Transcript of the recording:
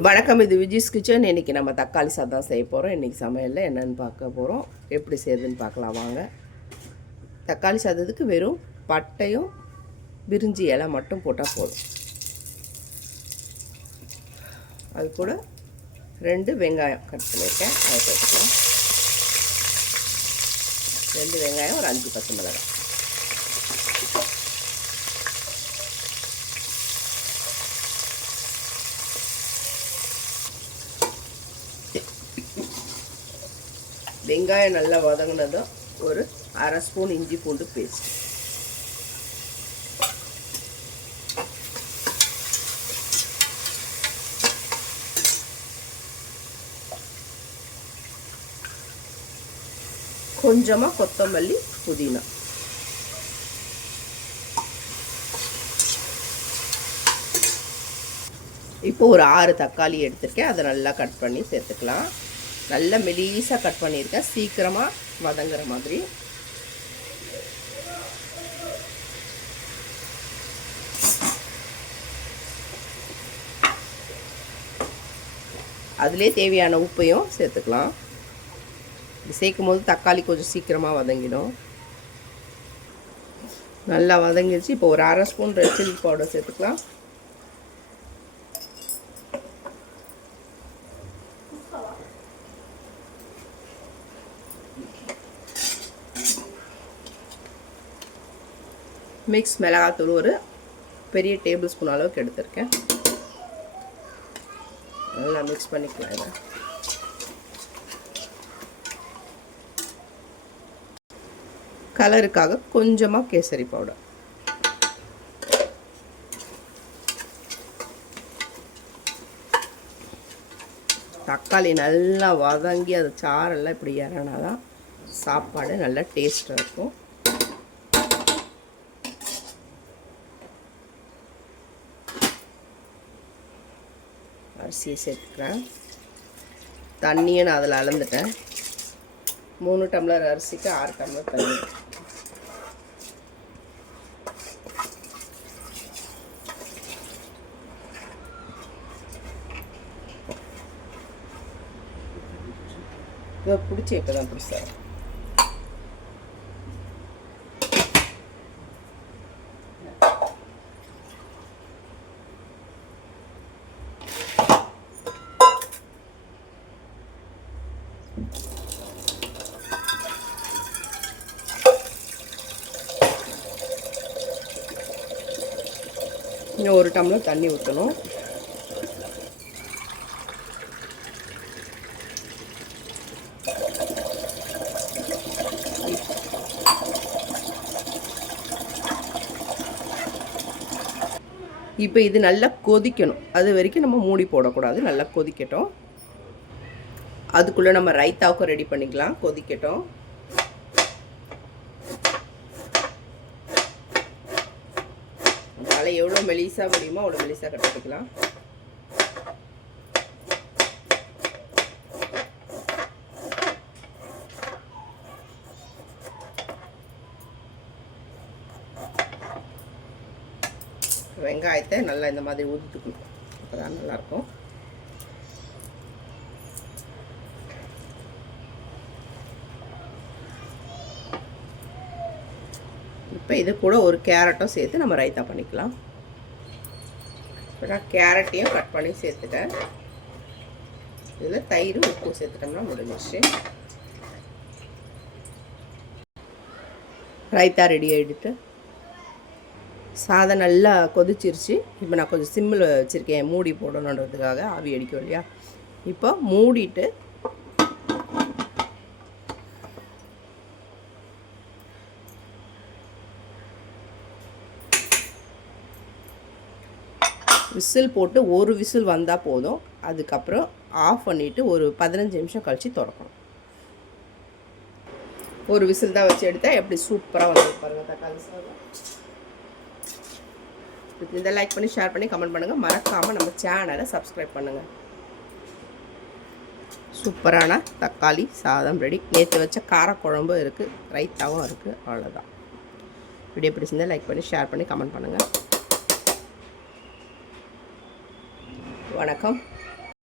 வணக்கம் இது விஜிஸ் கிச்சன். இன்றைக்கி நம்ம தக்காளி சாதம் செய்ய போகிறோம் இன்றைக்கி சமையலில் என்னென்னு பார்க்க போகிறோம் எப்படி செய்யுதுன்னு பார்க்கலாம் வாங்க. தக்காளி சாதத்துக்கு வெறும் பட்டையும் பிரிஞ்சி இலை மட்டும் போட்டால் போதும். அது கூட ரெண்டு வெங்காயம் கட் பண்ணியிருக்கேன். அதை போட்டுக்கலாம். ரெண்டு வெங்காயம் ஒரு அஞ்சு பச்சை மிளகாய். வெங்காயம் நல்லா வதங்கினதும் ஒரு அரை ஸ்பூன் இஞ்சி பூண்டு பேஸ்ட். கொஞ்சமாக கொத்தமல்லி புதினா. இப்போ ஒரு ஆறு தக்காளி எடுத்திருக்கேன். அதை நல்லா கட் பண்ணி சேர்த்துக்கலாம். நல்லா மெலீஸாக கட் பண்ணியிருக்கேன் சீக்கிரமாக வதங்குற மாதிரி. அதிலே தேவையான உப்பையும் சேர்த்துக்கலாம். இது சேர்க்கும் போது தக்காளி கொஞ்சம் சீக்கிரமாக வதங்கிடும். நல்லா வதங்கிடுச்சு. இப்போ ஒரு அரை ஸ்பூன் ரெட் சில்லி பவுடர் சேர்த்துக்கலாம். மிக்ஸ் மிளகாத்தூள் ஒரு பெரிய டேபிள் ஸ்பூன் அளவுக்கு எடுத்திருக்கேன். நல்லா மிக்ஸ் பண்ணிக்கலாம் இதை. கலருக்காக கொஞ்சமாக கேசரி பவுடர். தக்காளி நல்லா வதங்கி அது சாரெல்லாம் இப்படி இறனாதான் சாப்பாடு நல்லா டேஸ்ட்டாக இருக்கும். அரிசியை சேர்த்துக்கிறேன். தண்ணியை நான் அதில் அளந்துட்டேன். மூணு டம்ளர் அரிசிக்கு ஆறு டம்ளர் தண்ணி. இதை பிடிச்சி இப்போ தான் பிடிச்சாரு இன்னும் ஒரு டம்ளர் தண்ணி ஊற்றணும் இப்போ இது நல்லா கொதிக்கணும். அது வரைக்கும் நம்ம மூடி போடக்கூடாது. நல்லா கொதிக்கட்டும். அதுக்குள்ளே நம்ம ரைத்தாவுக்கும் ரெடி பண்ணிக்கலாம். கொதிக்கட்டும். மெலிசாக முடியுமோ? அவ்வளோ மெலிசாக கட் பண்ணிக்கலாம். வெங்காயத்தை நல்லா இந்த மாதிரி ஊற்றிக்கணும் அப்போ தான் நல்லாயிருக்கும். இப்போ இது கூட ஒரு கேரட்டும் சேர்த்து நம்ம ரைத்தா பண்ணிக்கலாம். இப்போ நான் கேரட்டையும் கட் பண்ணி சேர்த்துட்டேன். இதில் தயிர் உப்பு சேர்த்துட்டோம்னா முடிஞ்சிச்சு ரைத்தா ரெடி ஆகிடுட்டு சாதம் நல்லா கொதிச்சிருச்சு. இப்போ நான் கொஞ்சம் சிம்மில் வச்சுருக்கேன். மூடி போடணுன்றதுக்காக ஆவி அடிக்கும் இல்லையா? இப்போ மூடிட்டு விசில் போட்டு ஒரு விசில் வந்தால் போதும். அதுக்கப்புறம் ஆஃப் பண்ணிவிட்டு ஒரு பதினஞ்சு நிமிஷம் கழித்து திறக்கணும். ஒரு விசில் தான் வச்சு எடுத்தால் எப்படி சூப்பராக வந்து பாருங்கள் தக்காளி சாதம். இந்த லைக் பண்ணி ஷேர் பண்ணி கமெண்ட் பண்ணுங்கள் மறக்காமல் நம்ம சேனலை சப்ஸ்கிரைப் பண்ணுங்கள் சூப்பரான தக்காளி சாதம் ரெடி நேற்று வச்ச காரக்குழம்பும் இருக்குது ரைத்தாவும் இருக்குது அவ்வளோதான் வீடியோ பிடிச்சிருந்தா லைக் பண்ணி ஷேர் பண்ணி கமெண்ட் பண்ணுங்கள் வணக்கம்.